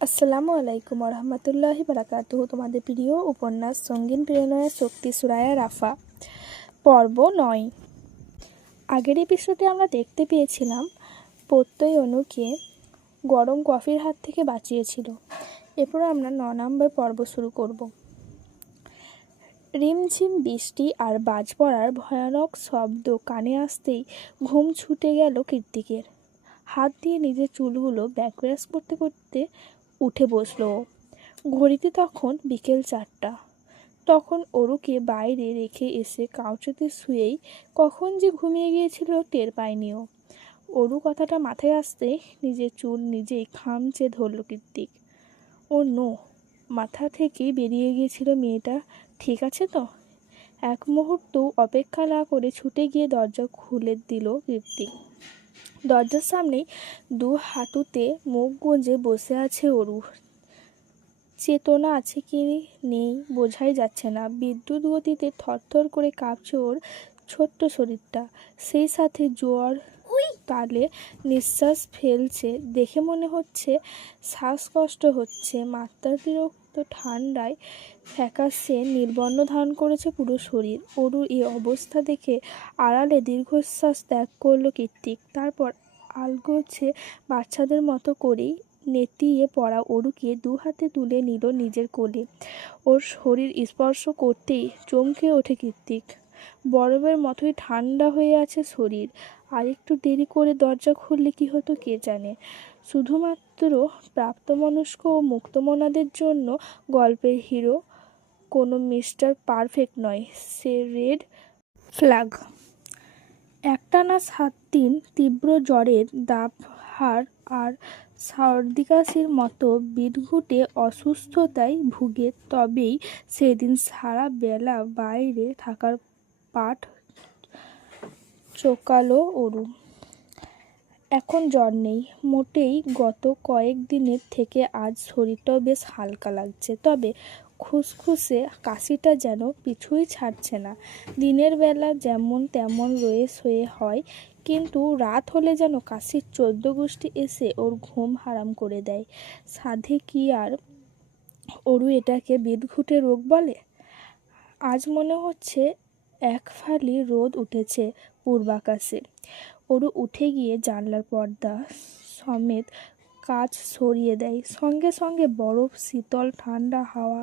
আসসালামু আলাইকুম রহমতুল্লাহি বারাকাতুহু। তোমাদের প্রিয় উপন্যাস সঙ্গীন প্রেরণায় শক্তি সুরায়া রাফা পর্ব 9। আগের এপিসোডে আমরা দেখতে পেয়েছিলাম প্রত্যয় অনুকে গরম কফির হাত থেকে বাঁচিয়েছিল। এরপর আমরা 9 নম্বর পর্ব শুরু করব। রিমঝিম বৃষ্টি আর বাজ পড়ার ভয়ানক শব্দ কানে আসতেই ঘুম ছুটে গেল কৃত্তিকের। হাত দিয়ে নিজের চুলগুলো ব্যাকওয়াশ করতে করতে উঠে বসল। ঘড়িতে তখন বিকেল 4টা। তখন অরুকে বাইরে রেখে এসে কাউচেতে শুয়েই কখন যে ঘুমিয়ে গিয়েছিল টের পায়নিও। অরু কথাটা মাথায় আসতে নিজের চুল নিজেই খামচে ধরল কৃত্তিক। ও নো, মাথা থেকেই বেরিয়ে গিয়েছিল মেয়েটা। ঠিক আছে তো? এক মুহূর্ত অপেক্ষা না করে ছুটে গিয়ে দরজা খুলে দিল কৃত্তিক। দরজার সামনেই দু হাঁটুতে মুখ গুঁজে বসে আছে অরু। চেতনা আছে কি নেই বোঝাই যাচ্ছে না। বিদ্যুৎ গতিতে থরথর করে কাঁপছে ওর ছোট্ট শরীরটা। সেই সাথে জোয়ার তালে নিঃশ্বাস ফেলছে। দেখে মনে হচ্ছে শ্বাসকষ্ট হচ্ছে। মাত্রাতিরিক্ত ঠান্ডায় ফ্যাকাশে নীলবর্ণ ধারণ করেছে পুরো শরীর। অরুর এই অবস্থা দেখে আড়ালে দীর্ঘশ্বাস ত্যাগ করল কৃত্তিক। তারপর আলগোছে বাচ্চাদের মতো করেই নেতিয়ে পড়া অরুকে দু হাতে তুলে নিল নিজের কোলে। ওর শরীর স্পর্শ করতেই চমকে ওঠে কৃত্তিক। বরফের মতোই ঠান্ডা হয়ে আছে শরীর। আর একটু দেরি করে দরজা খুললে কি হতো কে জানে। শুধুমাত্র প্রাপ্তবয়স্ক ও মুক্তমনাদের জন্য গল্পের হিরো কোনো মিস্টার পারফেক্ট নয়, সে রেড ফ্ল্যাগ। একটানা 7 দিন তীব্র জ্বরের দাপহার আর সর্দি কাশির মতো বিদঘুটে অসুস্থতায় ভুগে তবেই সেদিন সারা বেলা বাইরে থাকার পাট চোকালো অরু। এখন জ্বর নেই মোটেই। গত কয়েকদিনের থেকে আজ শরীরটাও বেশ হালকা লাগছে। তবে খুসখুসে কাশিটা যেন পিছুই ছাড়ছে না। দিনের বেলা যেমন তেমন রয়ে সয়ে হয়, কিন্তু রাত হলে যেন কাশির 14 গোষ্ঠী এসে ওর ঘুম হারাম করে দেয়। সাধে কি আর অরু এটাকে বিদঘুটে রোগ বলে? আজ মনে হচ্ছে এক ফালি রোদ উঠেছে পূর্বাকাশে। অরু উঠে গিয়ে জানলার পর্দা সমেত কাঁচ সরিয়ে দেয়। সঙ্গে সঙ্গে বরফ শীতল ঠান্ডা হাওয়া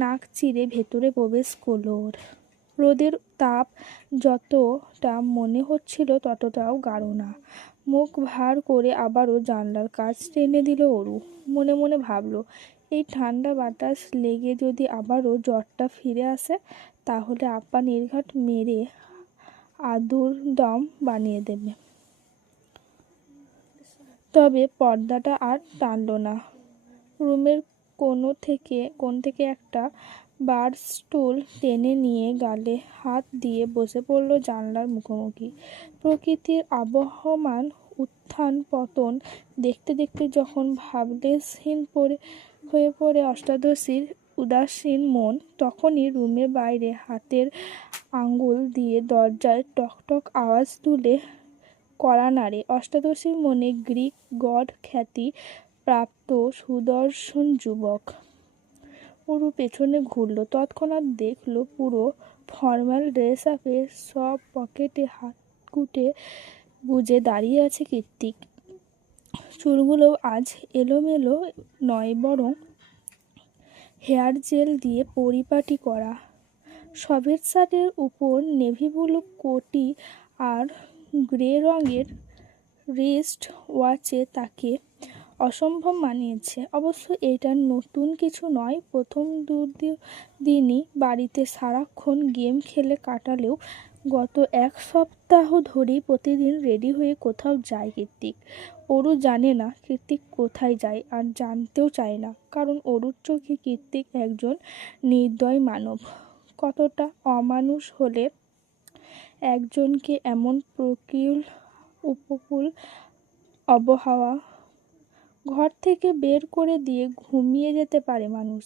নাক চিরে ভেতরে প্রবেশ করল ওর। রোদের তাপ যতটা মনে হচ্ছিল ততটাও গাঢ় না। মুখ ভার করে আবারও জানলার কাঁচ টেনে দিল অরু। মনে মনে ভাবল, এই ঠান্ডা বাতাস লেগে যদি আবারও জ্বরটা ফিরে আসে তাহলে আপা নির্ঘাত মেরে আদুর দম বানিয়ে দেবে। তবে পর্দাটা আর টানল না। রুমের কোণ থেকে একটা বার স্টুল টেনে নিয়ে গালে হাত দিয়ে বসে পড়ল জানলার মুখোমুখি। প্রকৃতির আবহমান উত্থান পতন দেখতে দেখতে যখন ভাবলেশহীন হয়ে পড়ে অষ্টাদশীর উদাসীন মন, তখনই রুমের বাইরে হাতের আঙুল দিয়ে দরজায় টকটক আওয়াজ তুলে কড়া নাড়ে অষ্টাদশীর মনে গ্রিক গড খ্যাতি প্রাপ্ত সুদর্শন যুবক। অরু পেছনে ঘুরল। তৎক্ষণাৎ দেখল পুরো ফর্মাল ড্রেস আপে সব পকেটে হাত গুজে দাঁড়িয়ে আছে কৃত্তিক। চুলগুলো আজ এলোমেলো নয়, বরং হেয়ার জেল দিয়ে পরিপাটি করা। সবেত শার্টের উপর নেভি ব্লু কোটি আর গ্রে রঙের রিস্ট ওয়াচে তাকে অসম্ভব মানিয়েছে। অবশ্য এটা নতুন কিছু নয়। প্রথম দুদিনই বাড়িতে সারাক্ষণ গেম খেলে কাটালেও গত 1 সপ্তাহ ধরেই প্রতিদিন রেডি হয়ে কোথাও যায় কৃত্তিক। অরু জানে না কৃত্তিক কোথায় যায়, আর জানতেও চায় না। কারণ অরুর চোখে কৃত্তিক একজন নির্দয় মানব। কতটা অমানুষ হলে একজনকে এমন উপকূল আবহাওয়া ঘর থেকে বের করে দিয়ে ঘুমিয়ে যেতে পারে মানুষ,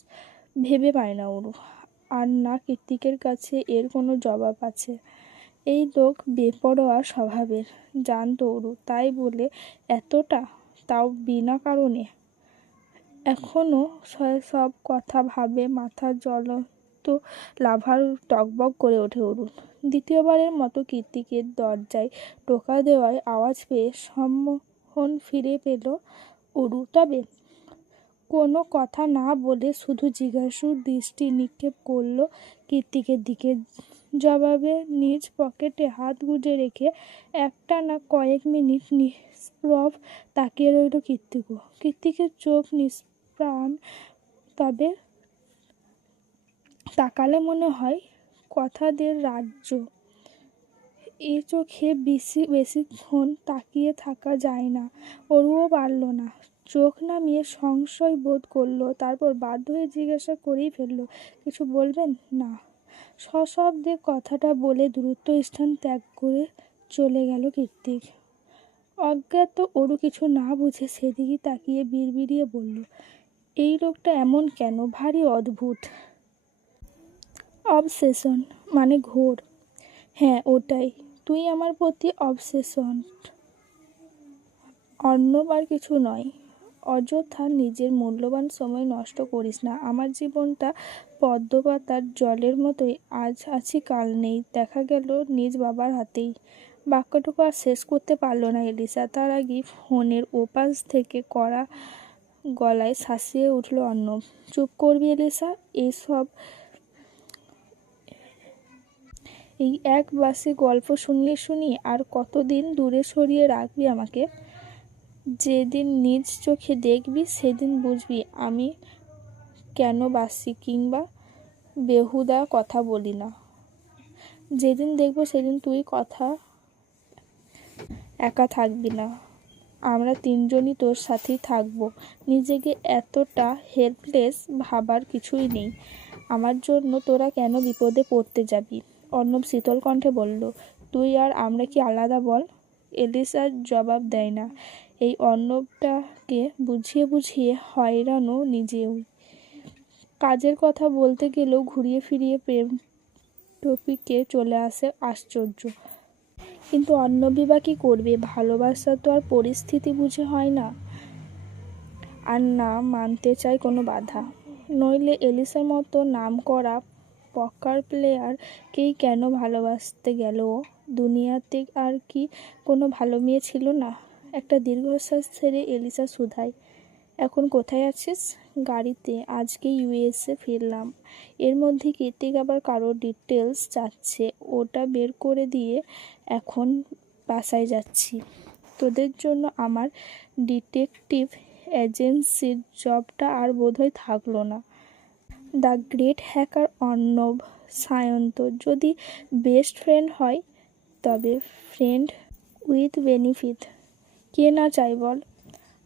ভেবে পায় না অরু। আর না কৃত্তিকের কাছে এর কোনো জবাব আছে। এই লোক বেপরোয়া স্বভাবের, জানতো অরু। তাই বলে এতটা, তাও বিনা কারণে। এখনও সব কথা ভাবে মাথা জ্বলন্ত লাভার টকবক করে ওঠে অরুণ। দ্বিতীয়বারের মতো কীর্তিকের দরজায় টোকা দেওয়ায় আওয়াজ পেয়ে সম্মোহন ফিরে পেল অরু। তবে কোনো কথা না বলে শুধু জিজ্ঞাসু দৃষ্টি নিক্ষেপ করল কীর্তিকের দিকে। জবাবে নিজ পকেটে হাত গুজে রেখে একটানা কয়েক মিনিট নিষ্প্রভ তাকিয়ে রইল কীর্তিকও। কীর্তিকের চোখ নিষ্প্রাণ, তবে তাকালে মনে হয় কথাদের রাজ্য। এ চোখে বেশিক্ষণ তাকিয়ে থাকা যায় না। অরুও পারল না, চোখ নামিয়ে সংশয় বোধ করল। তারপর বাধ্য হয়ে জিজ্ঞাসা করেই ফেলল, কিছু বলবেন? না। সশব্দে কথাটা বলে দ্রুত স্থান ত্যাগ করে চলে গেল কীর্তিক। অজ্ঞাত অরু কিছু না বুঝে সেদিকে তাকিয়ে বিড়বিড়িয়ে বলল, এই লোকটা এমন কেন? ভারী অদ্ভুত। অবসেশন মানে ঘোর। হ্যাঁ ওটাই, তুই আমার প্রতি অবসেশন। অর্ণব আর কিছু নয়। অযথা নিজের মূল্যবান সময় নষ্ট করিস না। আমার জীবনটা পদ্মপাতার জলের মতোই, আজ আছি কাল নেই। দেখা গেল নিজ বাবার হাতেই। বাক্যটুকু আর শেষ করতে পারল না এলিসা। তার আগেই ফোনের ওপাশ থেকে কড়া গলায় শাসিয়ে উঠল অর্ণব, চুপ করবি এলিসা? এই এক বাসি গল্প শুনিয়ে শুনিয়ে আর কতদিন দূরে সরিয়ে রাখবি আমাকে? যেদিন নিজ চোখে দেখবি সেদিন বুঝবি আমি কেন বাসি কিংবা বেহুদা কথা বলি না। যেদিন দেখব সেদিন তুই একা থাকবি না, আমরা তিনজনই তোর সাথেই থাকবো। নিজেকে এতটা হেল্পলেস ভাবার কিছুই নেই। আমার জন্য তোরা কেন বিপদে পড়তে যাবি? অর্ণব শীতল কণ্ঠে বলল, তুই আর আমরা কি আলাদা বল? এলিসার জবাব দেয় না। এই অর্ণবটাকে বুঝিয়ে বুঝিয়ে হয়রানও নিজেও। কাজের কথা বলতে গেলেও ঘুরিয়ে ফিরিয়ে প্রেম টপিকে চলে আসে। আশ্চর্য। কিন্তু অর্ণবই বা কী করবে? ভালোবাসা তো আর পরিস্থিতি বুঝে হয় না। আর না মানতে চায় কোনো বাধা। নইলে এলিসার মতো নামকরা পকার প্লেয়ারকেই কেন ভালোবাসতে গেল ও? দুনিয়াতে আর কি কোনো ভালো মেয়ে ছিল না? একটা দীর্ঘশ্বাস ছেড়ে এলিসা শুধায়, এখন কোথায় আছিস? গাড়িতে, আজকে ইউএসএ ফিরলাম। এর মধ্যে কীর্তিক আবার কারোর ডিটেলস চাচ্ছে, ওটা বের করে দিয়ে এখন বাসায় যাচ্ছি। তোদের জন্য আমার ডিটেকটিভ এজেন্সির জবটা আর বোধহয় থাকলো না। The great hacker Arnab Sayanta যদি বেস্ট ফ্রেন্ড হয়, তবে ফ্রেন্ড উইথ বেনিফিট কে না চাই বল?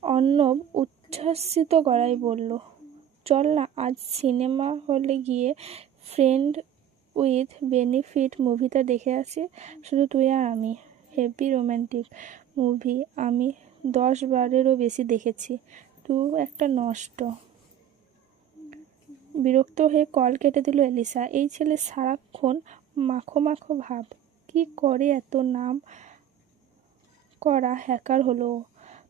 অর্ণব উচ্ছ্বসিত গলায় বলল, চল না আজ সিনেমা হলে গিয়ে ফ্রেন্ড উইথ বেনিফিট মুভিটা দেখে আসি, শুধু তুই আর আমি। হেভি রোম্যান্টিক মুভি, আমি 10 বারেরও বেশি দেখেছি। তুই একটা নষ্ট। বিরক্ত হয়ে কল কেটে দিল এলিসা। এই ছেলে সারাক্ষণ মাখো মাখো ভাব। কি করে এত নাম করা হ্যাকার হলো?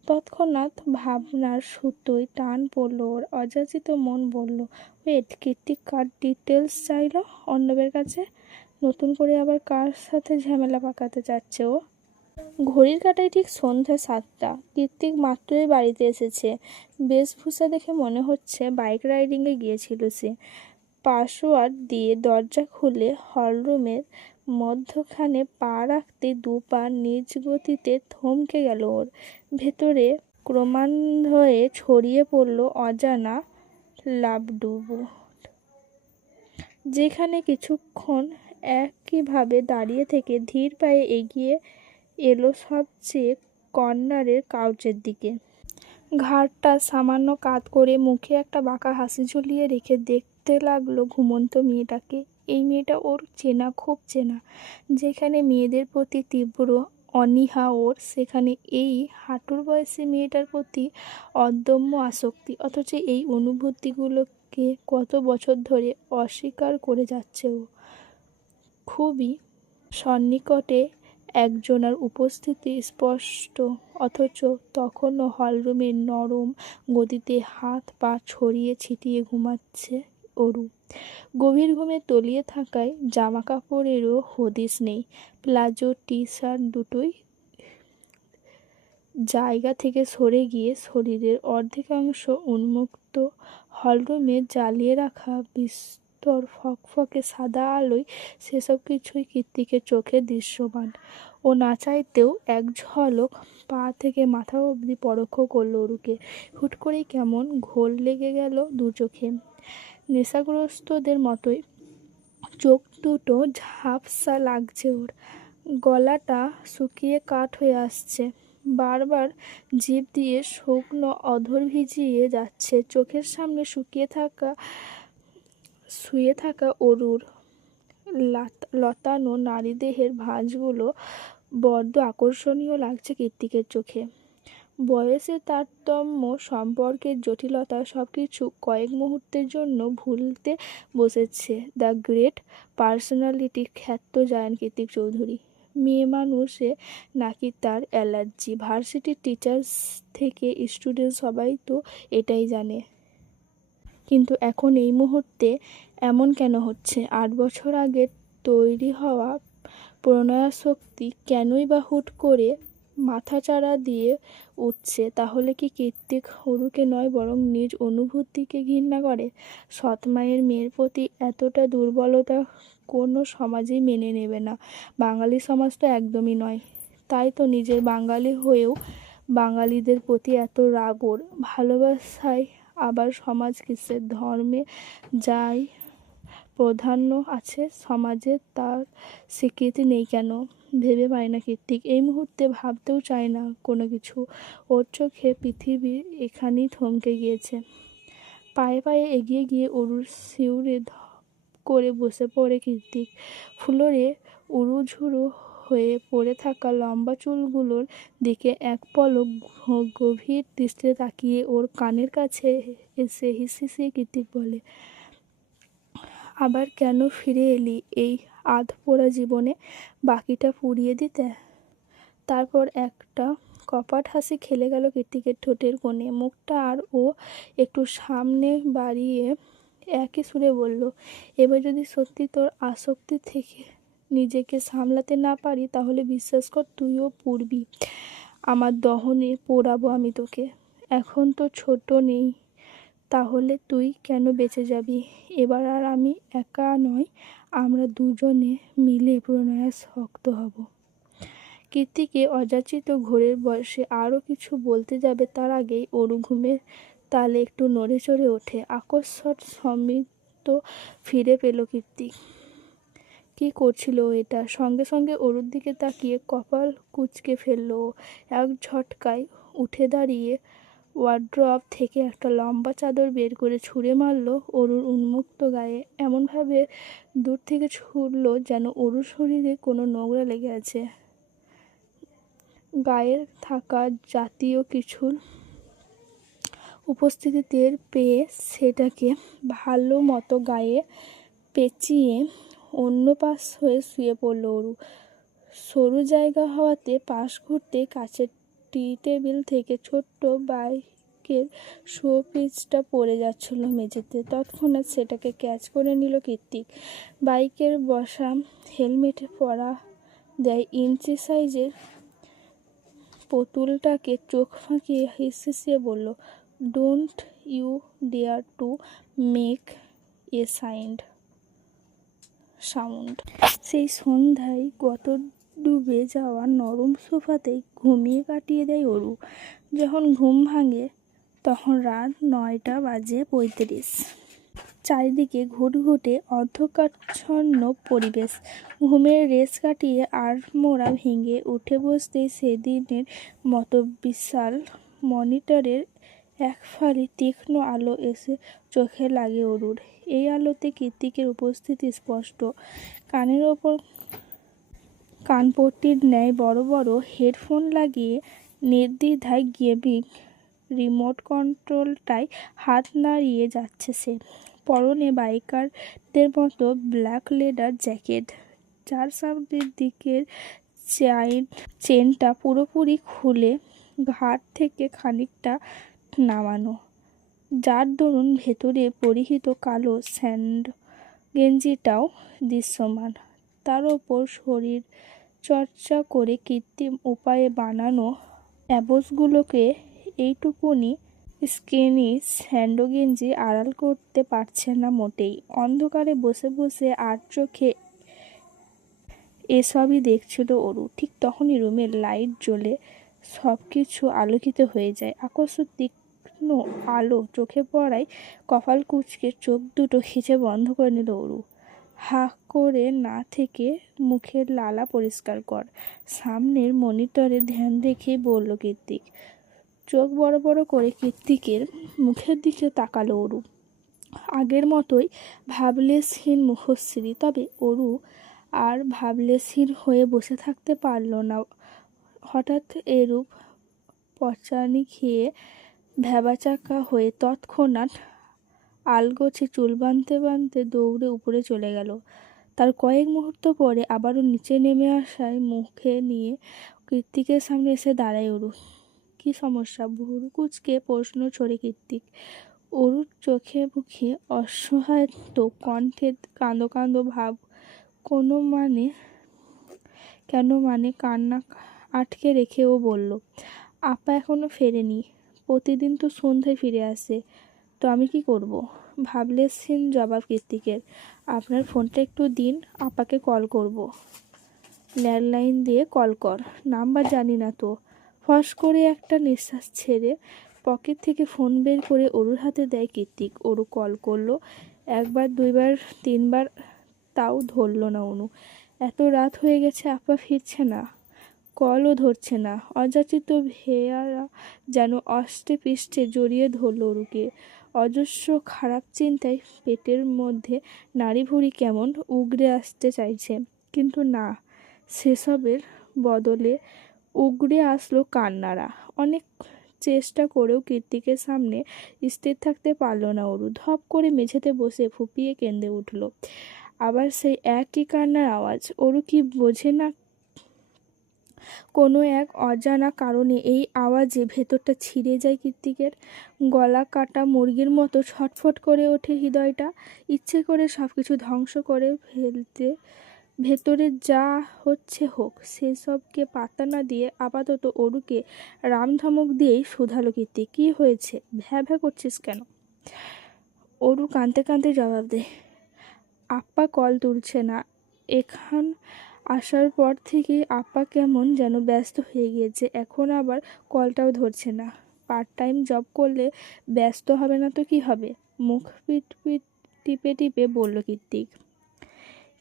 তৎক্ষণাৎ ভাবনার সুতোয় টান পড়ল ওর। অযাচিত মন বলল, ওয়েট, কীর্তিক কার ডিটেলস চাইল অর্ণবের কাছে? নতুন করে আবার কার সাথে ঝামেলা পাকাতে যাচ্ছে ও? ঘড়ির কাঁটায় ঠিক সন্ধ্যা 7টা। কীর্তিক মাত্রই বাড়িতে এসেছে। বেশভূষা দেখে মনে হচ্ছে বাইক রাইডিংয়ে গিয়েছিল সে। পাসওয়ার্ড দিয়ে দরজা খুলে হলরুমের মধ্যখানে পা রাখতে দু পা নিজ গতিতে থমকে গেল ওর। ভেতরে ক্রমান্বয়ে ছড়িয়ে পড়ল অজানা লাবডুবু, যেখানে কিছুক্ষণ একইভাবে দাঁড়িয়ে থেকে ধীর পায়ে এগিয়ে এলো সবচেয়ে কর্নারের কাউচের দিকে। ঘাড়টা সামান্য কাত করে মুখে একটা বাঁকা হাসি ঝুলিয়ে রেখে দেখতে লাগলো ঘুমন্ত মেয়েটাকে। এই মেয়েটা ওর চেনা, খুব চেনা। যেখানে মেয়েদের প্রতি তীব্র অনীহা ওর, সেখানে এই হাঁটুর বয়সী মেয়েটার প্রতি অদম্য আসক্তি। অথচ এই অনুভূতিগুলোকে কত বছর ধরে অস্বীকার করে যাচ্ছে ও। খুবই সন্নিকটে একজনের উপস্থিতি স্পষ্ট, অথচ তখনও হলরুমের নরম গদিতে হাত পা ছড়িয়ে ছিটিয়ে ঘুমাচ্ছে অরু। গভীর ঘুমে তলিয়ে থাকায় জামা কাপড়েরও হদিস নেই। প্লাজো টি শার্ট দুটোই জায়গা থেকে সরে গিয়ে শরীরের অর্ধেকাংশ উন্মুক্ত। হলরুমে জ্বালিয়ে রাখা বিস্তর ফকফকে সাদা আলোয় সেসব কিছুই কৃত্তিকের চোখে দৃশ্যমান। ও না চাইতেও এক ঝলক পা থেকে মাথা অবধি পরোক্ষ করল অরুকে। হুট করেই কেমন ঘোর লেগে গেল দু চোখে। নেশাগ্রস্তদের মতোই চোখ দুটো ঝাপসা লাগছে ওর। গলাটা শুকিয়ে কাঠ হয়ে আসছে। বারবার জিভ দিয়ে শুকনো অধর ভিজিয়ে যাচ্ছে। চোখের সামনে শুয়ে থাকা অরুর লতানো নারীদেহের ভাঁজগুলো বড্ড আকর্ষণীয় লাগছে কৃত্তিকের চোখে। বয়সের তারতম্য, সম্পর্কের জটিলতা সবকিছু কয়েক মুহূর্তের জন্য ভুলতে বসেছে দ্য গ্রেট পার্সোনালিটি খ্যাত জায়ান্ট কৃত্তিক চৌধুরী। মেয়ে মানুষে নাকি তার অ্যালার্জি, ভার্সিটির টিচার্স থেকে স্টুডেন্ট সবাই তো এটাই জানে। কিন্তু এখন এই মুহূর্তে এমন কেন হচ্ছে? 8 বছর আগে তৈরি হওয়া প্রণয়াসক্তি কেনই বা হুট করে মাথাচাড়া দিয়ে উঠছে? তাহলে কি কৃত্তিক অরুকে নয়, বরং নিজ অনুভূতিকে ঘৃণা করে? সৎ মায়ের মেয়ের প্রতি এতটা দুর্বলতা কোনো সমাজেই মেনে নেবে না। বাঙালি সমাজ তো একদমই নয়। তাই তো নিজের বাঙালি হয়েও বাঙালিদের প্রতি এত রাগ ওর। ভালোবাসায় আবার সমাজ কিসের? ধর্মে যাই প্রাধান্য আছে সমাজে তার স্বীকৃতি নেই কেন? ভেবে পায় না কৃত্তিক। এই মুহূর্তে ভাবতেও চায় না কোনো কিছু। ওর চোখে পৃথিবী এখানেই থমকে গিয়েছে। পায়ে পায়ে এগিয়ে গিয়ে অরুর শিউরে করে বসে পড়ে কৃত্তিক। ফ্লোরে উড়ুঝুড়ু হয়ে পড়ে থাকা লম্বা চুলগুলোর দিকে এক পলক গভীর দৃষ্টিতে তাকিয়ে ওর কানের কাছে এসে হিসিয়ে কৃত্তিক বলে, আবার কেন ফিরে এলি এই আধপোড়া জীবনে? বাকিটা পুড়িয়ে দিতে? তারপর একটা কপট হাসি খেলে গেল কৃত্তিকের ঠোঁটের কোণে। মুখটা আর ও একটু সামনে বাড়িয়ে একই সুরে বলল, এবার যদি সত্যি তোর আসক্তি থেকে নিজেকে সামলাতে না পারি, তাহলে বিশ্বাস কর তুইও পুড়বি। আমার দহনে পোড়াবো আমি তোকে। এখন তো ছোট নেই, তাহলে তুই কেন বেঁচে যাবি? এবার আর আমি একা নয়, আমরা দুজনে মিলে প্রণয়াসক্ত হব। কৃত্তিকে অযাচিত ঘোরের বয়সে আরও কিছু বলতে যাবে তার আগেই অরু ঘুমের তালে একটু নড়ে চড়ে ওঠে। আকস্মাৎ সমৃদ্ধ ফিরে পেল কৃত্তিক। কী করছিল ও এটা? সঙ্গে সঙ্গে অরুর দিকে তাকিয়ে কপাল কুঁচকে ফেলল ও। এক ঝটকায় উঠে দাঁড়িয়ে ওয়ার্ড্রব থেকে একটা লম্বা চাদর বের করে ছুঁড়ে মারল অরুর উন্মুক্ত গায়ে। এমনভাবে দূর থেকে ছুঁড়ল যেন অরুর শরীরে কোনো নোংরা লেগে আছে। গায়ে থাকা জাতীয় কিছুর উপস্থিতি টের পেয়ে সেটাকে ভালো মতো গায়ে পেঁচিয়ে অন্য পাশ হয়ে শুয়ে পড়ল অরু। সরু জায়গা হওয়াতে পাশ ঘুরতে কাছের টি টেবিল থেকে ছোট্ট বাইকের শোপিসটা পড়ে যাচ্ছিল মেঝেতে। তৎক্ষণাৎ সেটাকে ক্যাচ করে নিল কৃত্তিক। বাইকের বসা হেলমেটে পরা দেয় ইঞ্চি সাইজের পুতুলটাকে চোখ ফাঁকিয়ে হিসিয়ে বলল, don't you dare to make a sound. সেই সন্ধ্যায় গত ডুবে যাওয়া নরম সোফাতেই ঘুমিয়ে কাটিয়ে দেয় অরু। যখন ঘুম ভাঙে তখন রাত 9:35। চারিদিকে ঘুটঘুটে অন্ধকারাচ্ছন্ন পরিবেশ। ঘুমের রেশ কাটিয়ে আড়মোড়া ভেঙে উঠে বসতেই সেদিনের মতো বিশাল মনিটরের এক ফালি তীক্ষ্ণ আলো এসে চোখে লাগে অরুর। এই আলোতে কৃত্তিকের উপস্থিতি স্পষ্ট। কানের ওপর কানপট্টির ন্যায় বড় বড় হেডফোন লাগিয়ে নির্দ্বিধায় গেমিং রিমোট কন্ট্রোলটায় হাত নাড়িয়ে যাচ্ছে সে। পরনে বাইকারদের মতো ব্ল্যাক লেদার জ্যাকেট, যার সামনের দিকের চেনটা পুরোপুরি খুলে ঘাট থেকে খানিকটা নামানো, যার দরুন ভেতরে পরিহিত কালো স্যান্ড গেঞ্জিটাও দৃশ্যমান। তার ওপর শরীর চর্চা করে কৃত্রিম উপায়ে বানানো অ্যাবসগুলোকে এইটুকুনি স্কিনি স্যান্ডো গেঞ্জি আড়াল করতে পারছে না মোটেই। অন্ধকারে বসে বসে আর চোখে এসবই দেখছিল অরু। ঠিক তখনই রুমের লাইট জ্বলে সব কিছু আলোকিত হয়ে যায়। আকস্মিক তীক্ষ্ণ আলো চোখে পড়ায় কপাল কুঁচকে চোখ দুটো খিচে বন্ধ করে নিল অরু। হা করে না থেকে মুখের লালা পরিষ্কার কর, সামনের মনিটরে ধ্যান রেখেই বলল কৃত্তিক। চোখ বড় বড় করে কৃত্তিকের মুখের দিকে তাকালো অরু। আগের মতোই ভাবলেশহীন মুখশ্রী। তবে অরু আর ভাবলেশহীন হয়ে বসে থাকতে পারল না। হঠাৎ এরূপ পচানি খেয়ে ভ্যাবাচাকা হয়ে তৎক্ষণাৎ আলগোছে চুল বাঁধতে বাঁধতে দৌড়ে উপরে চলে গেল। তার কয়েক মুহূর্ত পরে আবারও নিচে নেমে আসায় মুখে নিয়ে কৃত্তিকের সামনে এসে দাঁড়ায় অরু। কী সমস্যা? ভুরু কুঁচকে প্রশ্ন ছড়ে কৃত্তিক। অরুর চোখে মুখে অসহায়ত্ব, কণ্ঠে কাঁদো কাঁদো ভাব। কেন মানে কান্না আটকে রেখে ও বলল, আপা এখনো ফেরেনি। প্রতিদিন তো সন্ধ্যায় ফিরে আসে, তো আমি কি করব? ভাবলেশহীন জবাব কৃত্তিকের। আপনার ফোনটা একটু দিন, আপাকে কল করব। ল্যান্ডলাইন দিয়ে কল কর। নাম্বার জানি না তো। ফস করে একটা নিঃশ্বাস ছেড়ে পকেট থেকে ফোন বের করে অরুর হাতে দেয় কৃত্তিক। অরু কল করলো একবার, দুইবার, তিনবার, তাও ধরল না অনু। এত রাত হয়ে গেছে, আপা ফিরছে না, কলও ধরছে না। অযাচিত ভেয়ারা যেন অষ্টে পৃষ্ঠে জড়িয়ে ধরল অরুকে। অজস্র খারাপ চিন্তায় পেটের মধ্যে নাড়িভুড়ি কেমন উগরে আসতে চাইছে, কিন্তু না, সেসবের বদলে উগরে আসলো কান্নারা। অনেক চেষ্টা করেও কৃত্তিকের সামনে স্থির থাকতে পারল না অরু। ধপ করে মেঝেতে বসে ফুপিয়ে কেঁদে উঠল। আবার সেই একই কান্নার আওয়াজ। অরু কি বোঝে না কোনো এক অজানা কারণে এই আওয়াজে ভেতরটা ছিঁড়ে যায় কৃত্তিকের। গলা কাটা মুরগির মতো ছটফট করে ওঠে হৃদয়টা। ইচ্ছে করে সব কিছু ধ্বংস করে ফেলতে, ভেতরে যা হচ্ছে হোক, সেসবকে পাত্তা না দিয়ে আপাতত অরুকে রামধমক দিয়েই শুধালো কৃত্তিক। কী হয়েছে? ভ্যা ভ্যা করছিস কেন? অরু কাঁদতে কাঁদতে জবাব দেয়, আপা কল তুলছে না। এখান আসার পর থেকে আপা কেমন যেন ব্যস্ত হয়ে গিয়েছে। এখন আবার কলটাও ধরছে না। পার্ট টাইম জব করলে ব্যস্ত হবে না তো কী হবে? মুখ পিট টিপে টিপে বলল কৃত্তিক।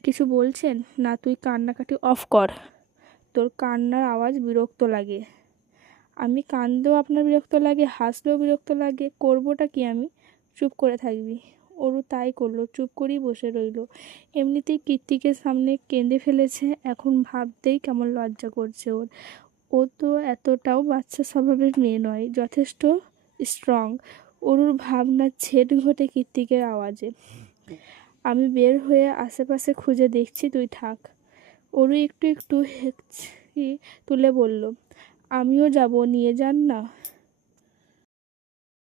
কিছু বলছেন না? তুই কান্নাকাটি অফ কর, তোর কান্নার আওয়াজ বিরক্ত লাগে। আমি কাঁদলেও আপনার বিরক্ত লাগে, হাসলেও বিরক্ত লাগে, করবোটা কি আমি? চুপ করে থাকবি। অরু তাই করলো, চুপ করেই বসে রইল। এমনিতেই কৃত্তিকের সামনে কেঁদে ফেলেছে, এখন ভাবতেই কেমন লজ্জা করছে ওর। ও তো এতটাও বাচ্চা স্বভাবের মেয়ে নয়, যথেষ্ট স্ট্রং। অরুর ভাবনার ছেদ ঘটে কৃত্তিকের আওয়াজে। আমি বের হয়ে আশেপাশে খুঁজে দেখছি, তুই থাক। অরু একটু একটু হেঁচকি তুলে বলল, আমিও যাব, নিয়ে যান না।